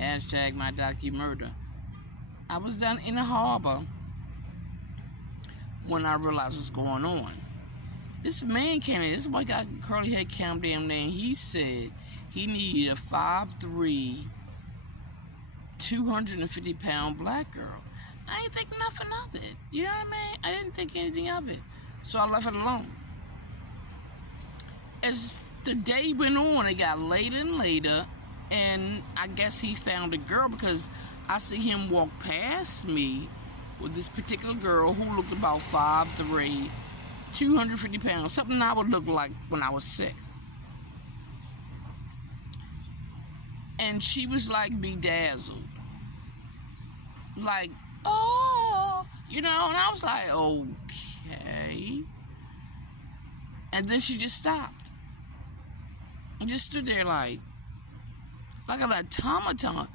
Hashtag my docu-murder. I was down in the harbor when I realized what's going on. This man came in, this boy got curly head cam damn there, and he said he needed a 5'3", 250-pound black girl. I didn't think nothing of it. You know what I mean? I didn't think anything of it. So I left it alone. As the day went on, it got later and later, and I guess he found a girl because I see him walk past me with this particular girl who looked about 5'3", 250 pounds, something I would look like when I was sick. And she was like bedazzled. Like, oh, you know, and I was like, okay. And then she just stopped. And just stood there like an automaton.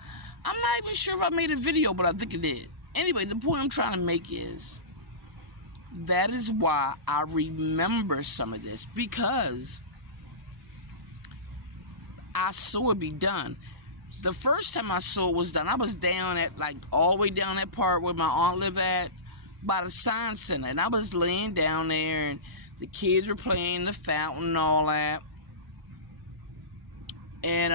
I'm not even sure if I made a video, but I think it did. Anyway, the point I'm trying to make is, that is why I remember some of this, because I saw it be done. The first time I saw it was done, I was down at, like, all the way down that part where my aunt lived at, by the science center, and I was laying down there, and the kids were playing the fountain and all that. And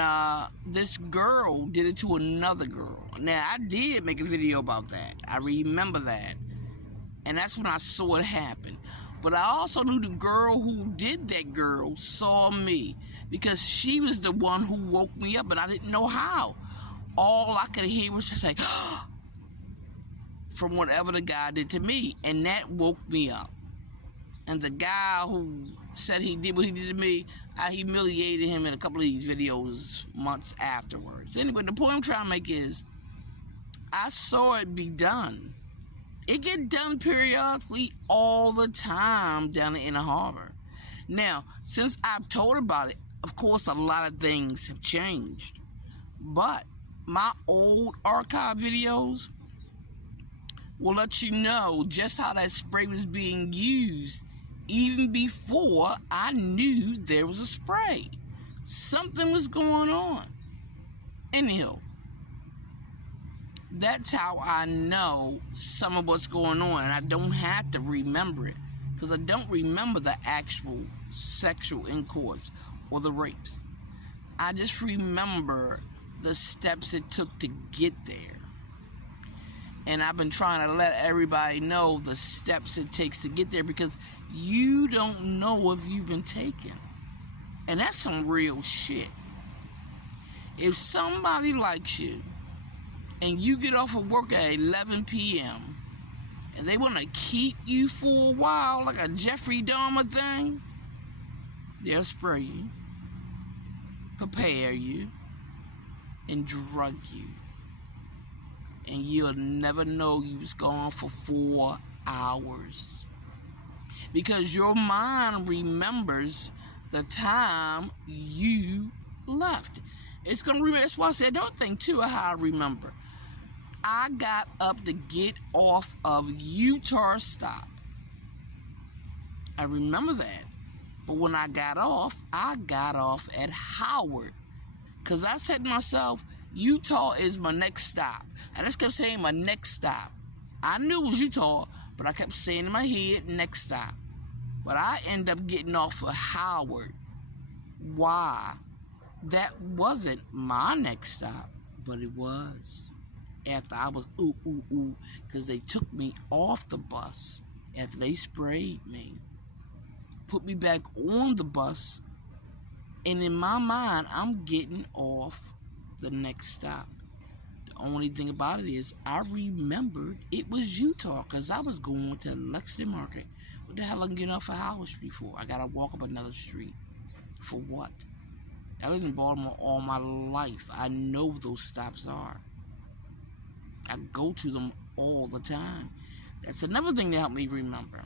this girl did it to another girl. Now, I did make a video about that. I remember that. And that's when I saw it happen. But I also knew the girl who did that girl saw me, because she was the one who woke me up, and I didn't know how. All I could hear was her say, from whatever the guy did to me. And that woke me up. And the guy who said he did what he did to me, I humiliated him in a couple of these videos months afterwards. Anyway, the point I'm trying to make is, I saw it be done. It get done periodically all the time down in the harbor. Now, since I've told about it, of course, a lot of things have changed. But my old archive videos will let you know just how that spray was being used even before I knew there was a spray. Something was going on. Anyhow, that's how I know some of what's going on, and I don't have to remember it, because I don't remember the actual sexual intercourse or the rapes. I just remember the steps it took to get there. And I've been trying to let everybody know the steps it takes to get there, because you don't know if you've been taken. And that's some real shit. If somebody likes you and you get off of work at 11 p.m. and they want to keep you for a while like a Jeffrey Dahmer thing, they'll spray you, prepare you, and drug you. And you'll never know you was gone for 4 hours. Because your mind remembers the time you left. It's going to remember. That's why I said another thing, too, of how I remember. I got up to get off of Utah stop. I remember that. But when I got off at Howard. Because I said to myself, Utah is my next stop. I just kept saying my next stop. I knew it was Utah, but I kept saying in my head, next stop. But I ended up getting off at Howard. Why? That wasn't my next stop, but it was. After I was because they took me off the bus after they sprayed me, put me back on the bus, and in my mind, I'm getting off the next stop. The only thing about it is, I remembered it was Utah, because I was going to Lexington Market. What the hell I'm getting off of Howard Street for? I gotta walk up another street. For what? I lived in Baltimore all my life. I know those stops are. I go to them all the time. That's another thing that helped me remember.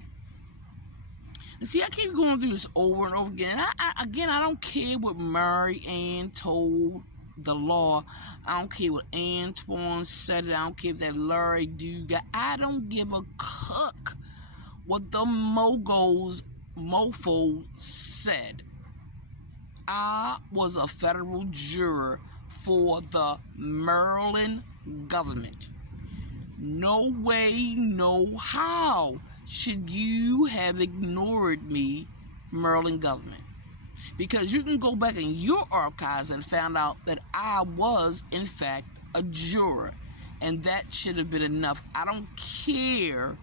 And see, I keep going through this over and over again. I don't care what Mary Ann told the law. I don't care what Antoine said. I don't care if that Larry dude got. I don't give a cook what the mofo said. I was a federal juror for the Maryland government. No way, no how should you have ignored me, Maryland government. Because you can go back in your archives and found out that I was, in fact, a juror. And that should have been enough. I don't care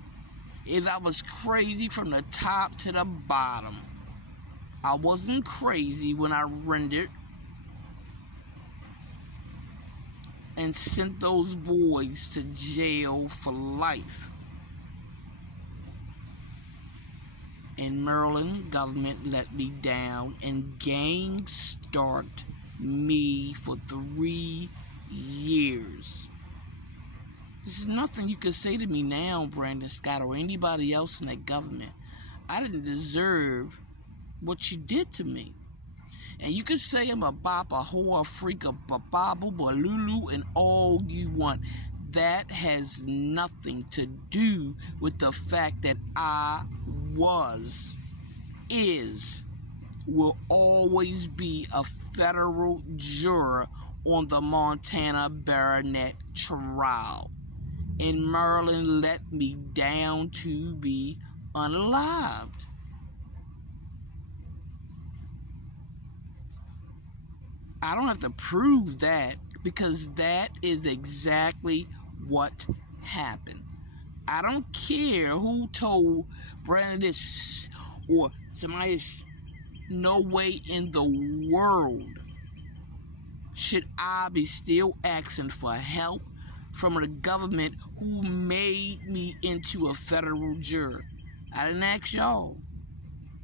if I was crazy from the top to the bottom. I wasn't crazy when I rendered and sent those boys to jail for life. And Maryland government let me down and gang-stalked me for 3 years. There's nothing you can say to me now, Brandon Scott, or anybody else in that government. I didn't deserve what you did to me. And you can say I'm a bop, a hoe, a freak, a bababu, a lulu, and all you want. That has nothing to do with the fact that I was, is, will always be a federal juror on the Montana Baronette trial. And Maryland let me down to be unalived. I don't have to prove that, because that is exactly what happened. I don't care who told Brandon this or somebody else. No way in the world should I be still asking for help from the government who made me into a federal juror. I didn't ask y'all.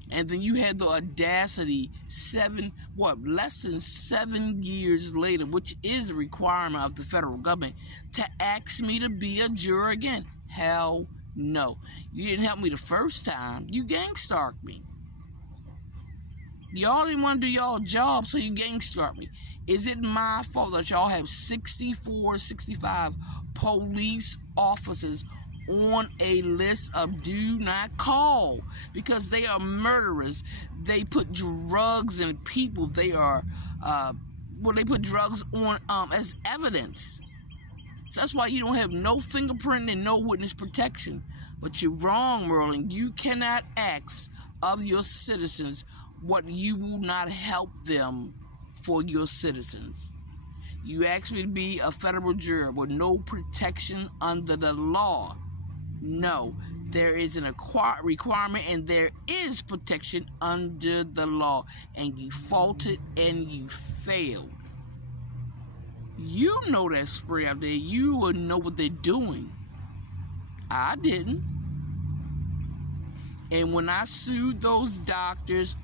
And then you had the audacity, less than 7 years later, which is a requirement of the federal government, to ask me to be a juror again. Hell no. You didn't help me the first time. You gang-stalked me. Y'all didn't want to do y'all job, so you gang-stalked me. Is it my fault that y'all have 64, 65 police officers on a list of do not call because they are murderers? They put drugs in people. They are, they put drugs on as evidence. So that's why you don't have no fingerprint and no witness protection. But you're wrong, Merlin. You cannot ask of your citizens what you will not help them for your citizens. You asked me to be a federal juror with no protection under the law. No, there is an requirement and there is protection under the law. And you faulted and you failed. You know that spray out there. You will know what they're doing. I didn't. And when I sued those doctors,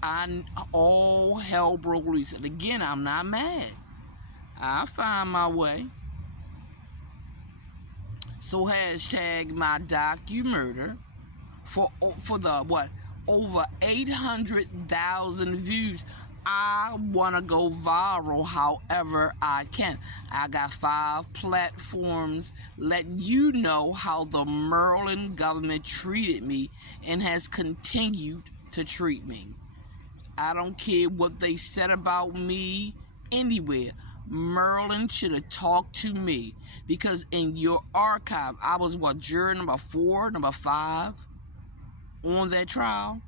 all hell broke loose. And again, I'm not mad. I'll find my way. So hashtag my docu-murder for the over 800,000 views. I want to go viral however I can. I got 5 platforms letting you know how the Maryland government treated me and has continued to treat me. I don't care what they said about me anywhere. Maryland should have talked to me, because in your archive, I was juror number 4, number 5 on that trial.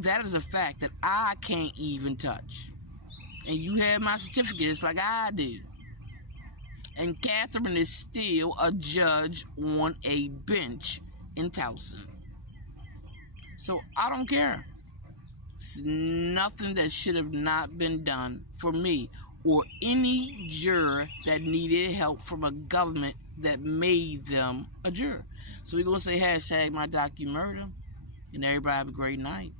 That is a fact that I can't even touch. And you have my certificates like I do. And Catherine is still a judge on a bench in Towson. So I don't care. It's nothing that should have not been done for me or any juror that needed help from a government that made them a juror. So we're going to say hashtag my docu-murder. And everybody have a great night.